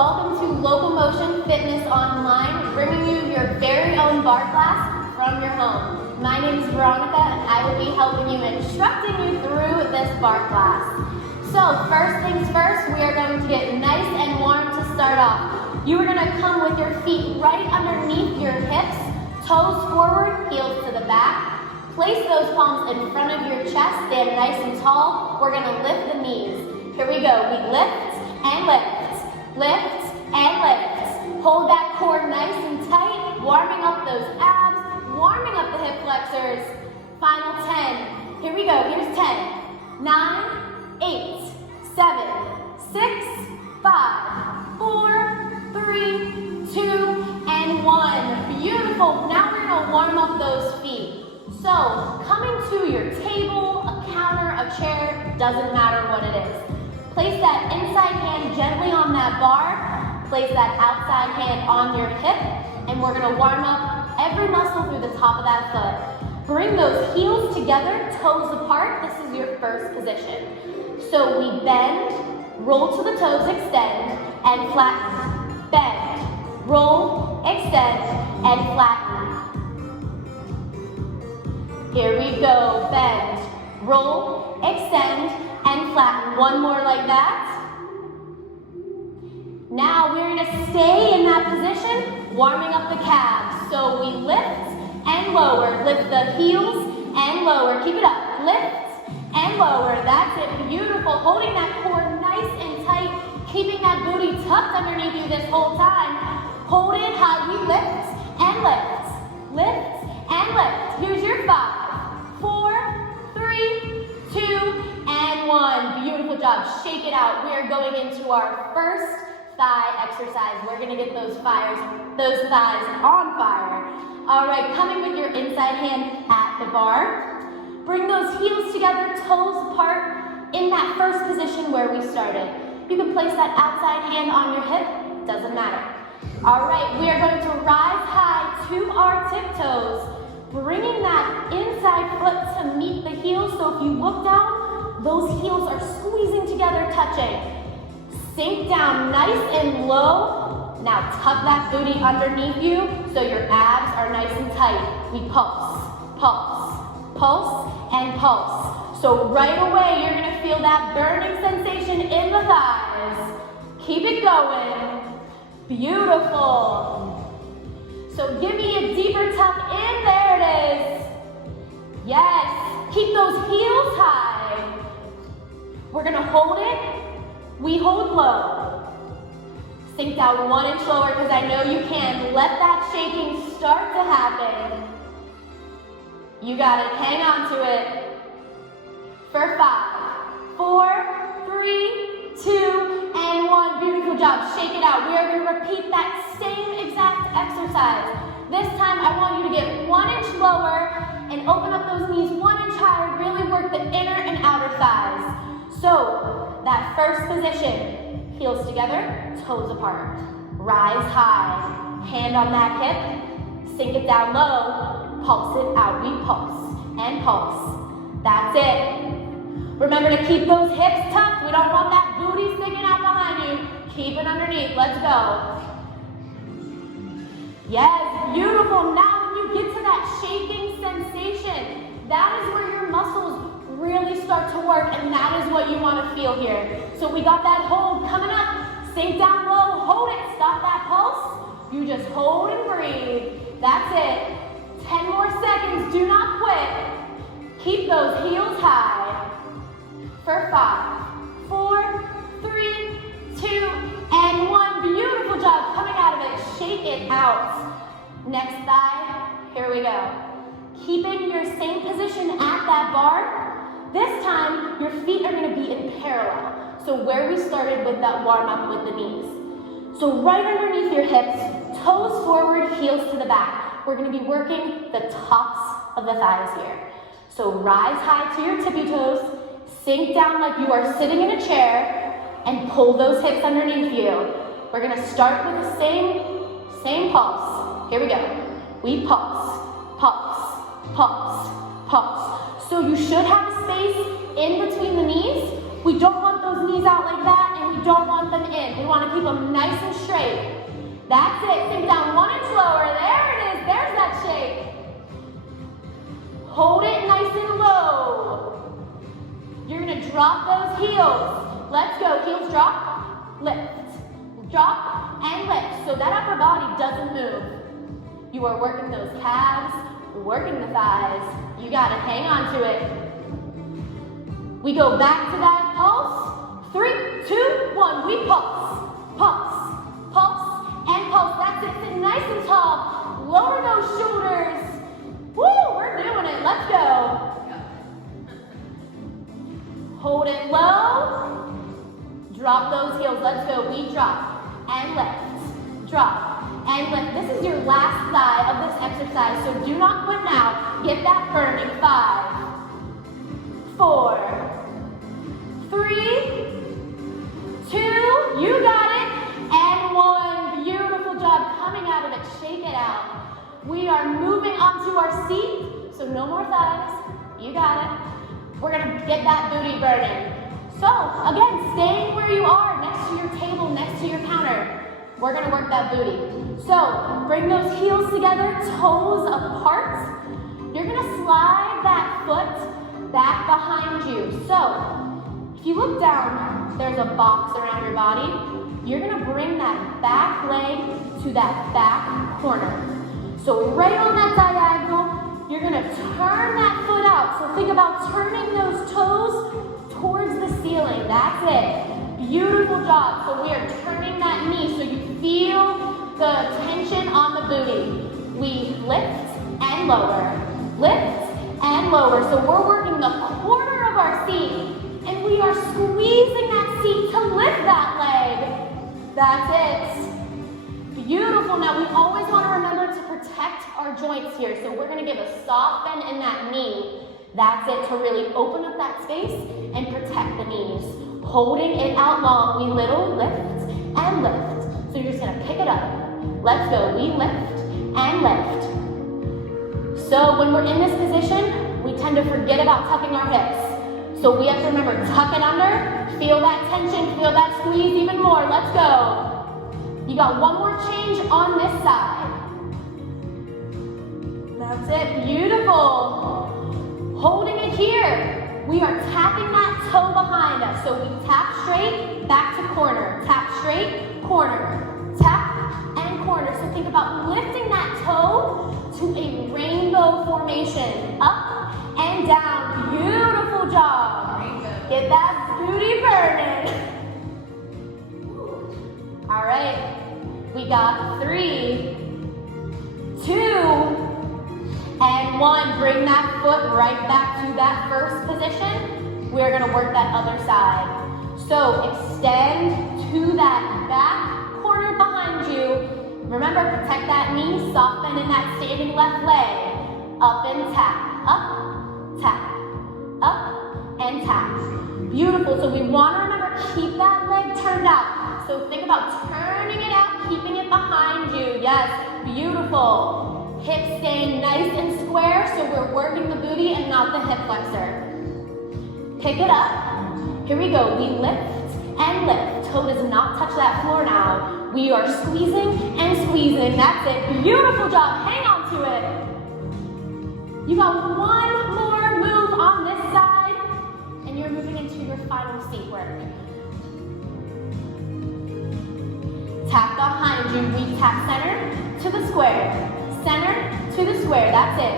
welcome to Locomotion Fitness Online, bringing you your very own bar class from your home. My name is Veronica, and I will be helping you, instructing you through this bar class. So first things first, we are going to get nice and warm to start off. You are going to come with your feet right underneath your hips, toes forward, heels to the back. Place those palms in front of your chest, stand nice and tall. We're going to lift the knees. Here we go. We lift and lift, lift and lift. Hold that core nice and tight, warming up those abs, warming up the hip flexors. Final 10. Here we go. Here's 10, 9, 8, 7, 6, 5, 4, 3, 2, and 1. Beautiful. Now we're going to warm up those feet. So, coming to your table, a counter, a chair, doesn't matter what it is. Place that inside hand gently on that bar, place that outside hand on your hip, and we're gonna warm up every muscle through the top of that foot. Bring those heels together, toes apart. This is your first position. So we bend, roll to the toes, extend, and flatten. Bend, roll, extend, and flatten. Here we go, bend, roll, extend, and flatten. One more like that. Now we're gonna stay in that position, warming up the calves. So we lift and lower, lift the heels and lower. Keep it up, lift and lower. That's it, beautiful. Holding that core nice and tight, keeping that booty tucked underneath you this whole time. Hold it high, we lift and lift, lift and lift. Here's your 5, 4, 3, 2, and 1. Beautiful job. Shake it out. We are going into our first thigh exercise. We're going to get those thighs on fire. All right, coming with your inside hand at the bar. Bring those heels together, toes apart in that first position where we started. You can place that outside hand on your hip. Doesn't matter. All right, we are going to rise high to our tiptoes. Bringing that inside foot to meet the heels, so if you look down, those heels are squeezing together, touching. Sink down nice and low. Now tuck that booty underneath you so your abs are nice and tight. We pulse, pulse, pulse, and pulse. So right away, you're gonna feel that burning sensation in the thighs. Keep it going. Beautiful. So give me a deeper tuck in, there it is. Yes, keep those heels high. We're gonna hold it, we hold low. Sink down 1 inch lower because I know you can. Let that shaking start to happen. You got it, hang on to it. For 5, 4, 3, 2, and 1. Beautiful job, shake it out. We are gonna repeat that same exact exercise. This time I want you to get 1 inch lower and open up those knees 1 inch higher. Really work the inner and outer thighs. So that first position, heels together, toes apart. Rise high, hand on that hip, sink it down low, pulse it out. We pulse and pulse. That's it. Remember to keep those hips tucked. We don't want that booty sticking out behind you. Keep it underneath. Let's go. Yes, beautiful. Now when you get to that shaking sensation, that is where your muscles really start to work, and that is what you want to feel here. So we got that hold coming up. Sink down low, hold it. Stop that pulse. You just hold and breathe. That's it. 10 more seconds. Do not quit. Keep those heels high. For 5, 4, 3, 2, and 1. Beautiful job coming out of it. Shake it out. Next thigh. Here we go. Keeping your same position at that bar. This time, your feet are going to be in parallel. So where we started with that warm up with the knees. So right underneath your hips, toes forward, heels to the back. We're going to be working the tops of the thighs here. So rise high to your tippy toes. Sink down like you are sitting in a chair and pull those hips underneath you. We're gonna start with the same pulse. Here we go. We pulse, pulse, pulse, pulse. So you should have space in between the knees. We don't want those knees out like that, and we don't want them in. We want to keep them nice and straight. That's it. Sink down 1 inch lower. There it is. There's that shake. Hold it nice and low. You're going to drop those heels. Let's go. Heels drop, lift. Drop and lift. So that upper body doesn't move. You are working those calves, working the thighs. You got it. Hang on to it. We go back to that pulse. 3, 2, 1. We pulse. Pulse. Pulse and pulse. That's it. Sit nice and tall. Lower those shoulders. Woo! We're doing it. Let's go. Hold it low. Drop those heels. Let's go. We drop and lift. Drop and lift. This is your last side of this exercise, so do not quit now. Get that burning. 5, 4, 3, 2, you got it, and 1. Beautiful job coming out of it. Shake it out. We are moving onto our seat, so no more thighs. You got it. We're gonna get that booty burning. So again, staying where you are, next to your table, next to your counter. We're gonna work that booty. So bring those heels together, toes apart. You're gonna slide that foot back behind you. So if you look down, there's a box around your body. You're gonna bring that back leg to that back corner. So right on that diagonal, you're gonna turn that foot out. So think about turning those toes towards the ceiling. That's it. Beautiful job. So we are turning that knee so you feel the tension on the booty. We lift and lower. Lift and lower. So we're working the corner of our seat and we are squeezing that seat to lift that leg. That's it. Beautiful. Now we always want to remember to protect our joints here. So we're going to give a soft bend in that knee. That's it, to really open up that space and protect the knees. Holding it out long, we little lift and lift. So you're just gonna pick it up. Let's go, we lift and lift. So when we're in this position, we tend to forget about tucking our hips. So we have to remember, tuck it under, feel that tension, feel that squeeze even more. Let's go. You got one more change on this side. That's it, beautiful. Holding it here. We are tapping that toe behind us. So we tap straight, back to corner. Tap straight, corner. Tap and corner. So think about lifting that toe to a rainbow formation. Up and down. Beautiful job. Get that booty burning. All right. We got 3, 2, and 1, bring that foot right back to that first position. We're gonna work that other side. So extend to that back corner behind you. Remember, protect that knee, soft bend in that standing left leg. Up and tap, up and tap. Beautiful, so we wanna remember, keep that leg turned out. So think about turning it out, keeping it behind you. Yes, beautiful. Hips staying nice and square, so we're working the booty and not the hip flexor. Pick it up. Here we go. We lift and lift. Toe does not touch that floor now. We are squeezing and squeezing. That's it. Beautiful job. Hang on to it. You got one more move on this side, and you're moving into your final seat work. Tap behind you. We tap center to the square. Center to the square, that's it.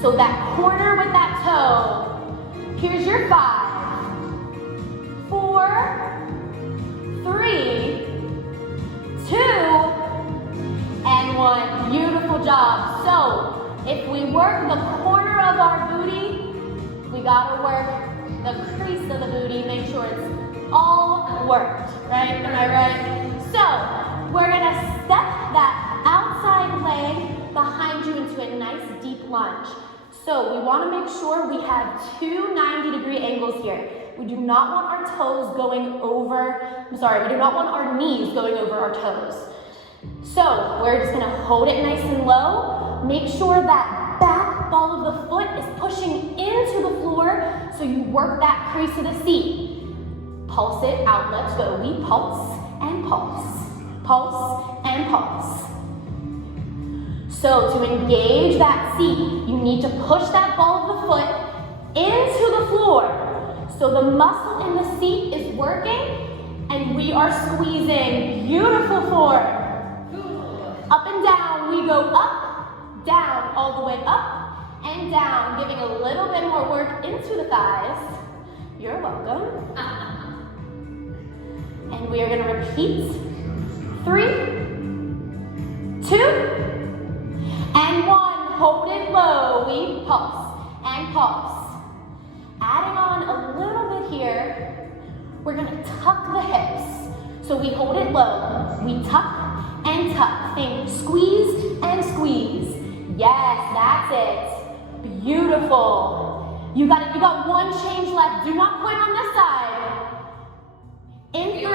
So that corner with that toe. Here's your 5, 4, 3, 2, and 1. Beautiful job. So if we work the corner of our booty, we gotta work the crease of the booty, make sure it's all worked, right? Am I right? So we're gonna step that outside leg behind you into a nice deep lunge. So we want to make sure we have 2 90-degree angles here. We do not want our toes going over, we do not want our knees going over our toes. So we're just gonna hold it nice and low. Make sure that back ball of the foot is pushing into the floor so you work that crease of the seat. Pulse it out, let's go. We pulse and pulse. Pulse and pulse. So to engage that seat, you need to push that ball of the foot into the floor. So the muscle in the seat is working and we are squeezing. Beautiful form. Up and down, we go up, down, all the way up and down, giving a little bit more work into the thighs. You're welcome. And we are going to repeat. 3, 2, and 1. Hold it low. We pulse and pulse. Adding on a little bit here, we're going to tuck the hips. So we hold it low. We tuck and tuck. Think squeeze and squeeze. Yes, that's it. Beautiful. You got it. You got one change left. Do not quit on this side. In 3,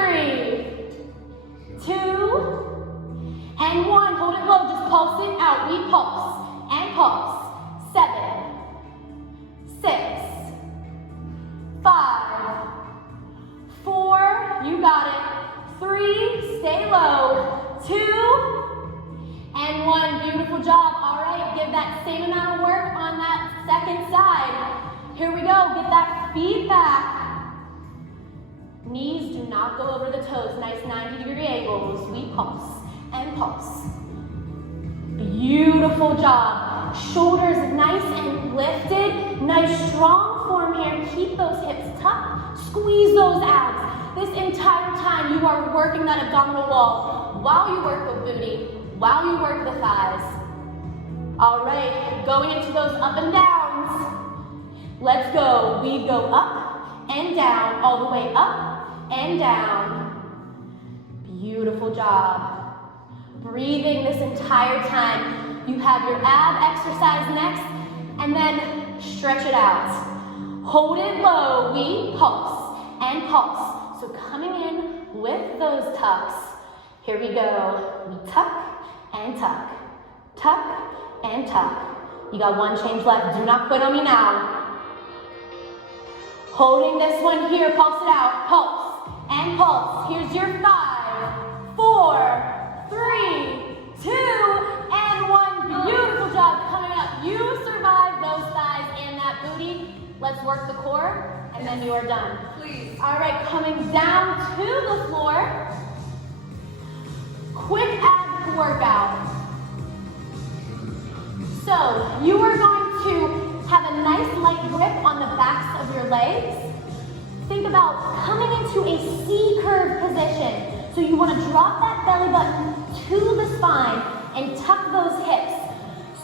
2, and 1. Hold it low. Just pulse it out. We pulse and pulse. 7, 6, 5, 4. You got it. 3. Stay low. 2, and 1. Beautiful job. All right. Give that same amount of work on that second side. Here we go. Get that feedback. Knees do not go over the toes. Nice 90-degree angles. We pulse and pulse. Beautiful job. Shoulders nice and lifted. Nice strong form here. Keep those hips tucked. Squeeze those abs. This entire time you are working that abdominal wall while you work the booty, while you work the thighs. All right, going into those up and downs. Let's go. We go up and down, all the way up and down. Beautiful job. Breathing this entire time. You have your ab exercise next, and then stretch it out. Hold it low. We pulse and pulse. So coming in with those tucks. Here we go. We tuck and tuck. Tuck and tuck. You got one change left. Do not quit on me now. Holding this one here. Pulse it out. Pulse and pulse. Here's your 5, 4, 3, 2, and 1. Beautiful job coming up. You survived those thighs and that booty. Let's work the core, and then you are done. Please. All right, coming down to the floor. Quick ab workout. So you are going to have a nice light grip on the backs of your legs. Think about coming into a C-curve position. So you want to drop that belly button to the spine and tuck those hips.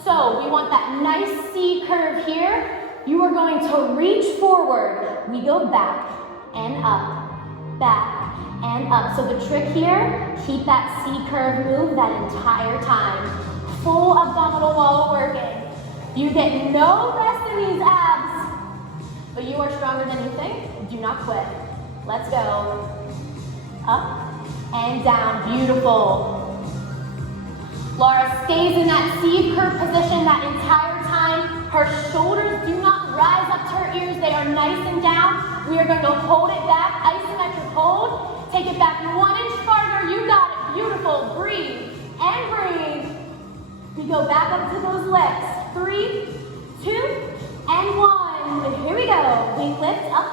So we want that nice C-curve here. You are going to reach forward. We go back and up, back and up. So the trick here, keep that C-curve move that entire time. Full abdominal wall working. You get no rest in these abs, but you are stronger than you think. Do not quit. Let's go. Up and down. Beautiful. Laura stays in that C-curve position that entire time. Her shoulders do not rise up to her ears. They are nice and down. We are going to hold it back. Isometric hold. Take it back 1 inch farther. You got it. Beautiful. Breathe and breathe. We go back up to those legs. 3, 2, and 1. And here we go. We lift up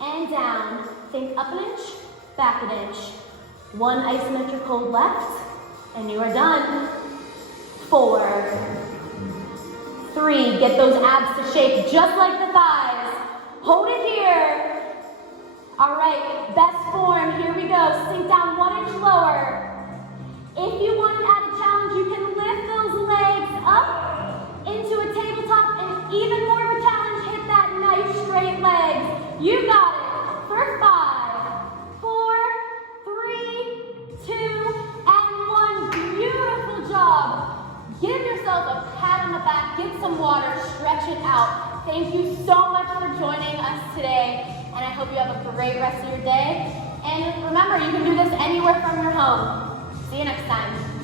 and down. Think up an inch, back an inch. 1 isometric hold left, and you are done. 4, 3, get those abs to shake just like the thighs. Hold it here. All right, best form, here we go. Sink down 1 inch lower. If you want an added challenge, you can lift those legs up into a tabletop, and even more of a challenge, hit that nice straight legs. You got it. For 5, 4, 3, 2, and 1. Beautiful job. Give yourself a pat on the back, get some water, stretch it out. Thank you so much for joining us today, and I hope you have a great rest of your day. And remember, you can do this anywhere from your home. See you next time.